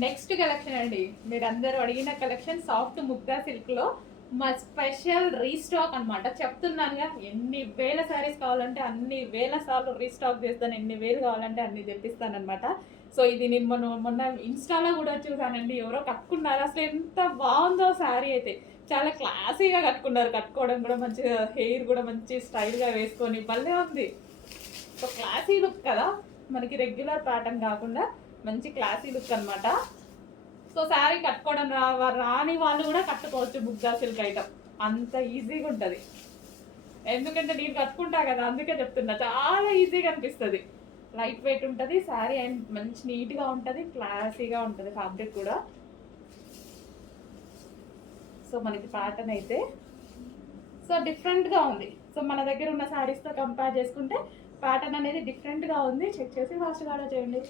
Next collection అండి, మీరు అందరూ అడిగిన కలెక్షన్ సాఫ్ట్ ముగ్దా సిల్క్ లో మా స్పెషల్ రీస్టాక్ అన్నమాట. చెప్తున్నానుగా, ఎన్ని వేల శారీస్ కావాలంటే అన్ని వేల సార్లు రీస్టాక్ చేస్తాను, ఎన్ని వేలు కావాలంటే అన్ని తెప్పిస్తాను అనమాట. సో ఇది నేను మొన్న ఇన్స్టాలో కూడా చూసానండి, ఎవరో కట్టుకున్నారు. అసలు ఎంత బాగుందో శారీ అయితే, చాలా క్లాసీగా కట్టుకున్నారు. కట్టుకోవడం కూడా మంచిగా, హెయిర్ కూడా మంచి స్టైల్గా వేసుకొని భలే ఉంది. సో క్లాసీ లుక్ కదా, మనకి రెగ్యులర్ ప్యాటర్న్ కాకుండా మంచి క్లాసీ లుక్ అనమాట. సో శారీ కట్టుకోవడం రాని వాళ్ళు కూడా కట్టుకోవచ్చు ముగ్దా సిల్క్ ఐటమ్, అంత ఈజీగా ఉంటుంది. ఎందుకంటే నేను కట్టుకుంటా కదా, అందుకే చెప్తున్నా. చాలా ఈజీగా అనిపిస్తుంది, లైట్ వెయిట్ ఉంటుంది శారీ అండ్ మంచి నీట్గా ఉంటుంది, క్లాసీగా ఉంటుంది ఫ్యాబ్రిక్ కూడా. సో మనకి ప్యాటర్న్ అయితే సో డిఫరెంట్గా ఉంది. సో మన దగ్గర ఉన్న శారీస్తో కంపేర్ చేసుకుంటే ప్యాటర్న్ అనేది డిఫరెంట్గా ఉంది. చెక్ చేసి ఫాస్ట్గా ఆర్డర్ చేయండి.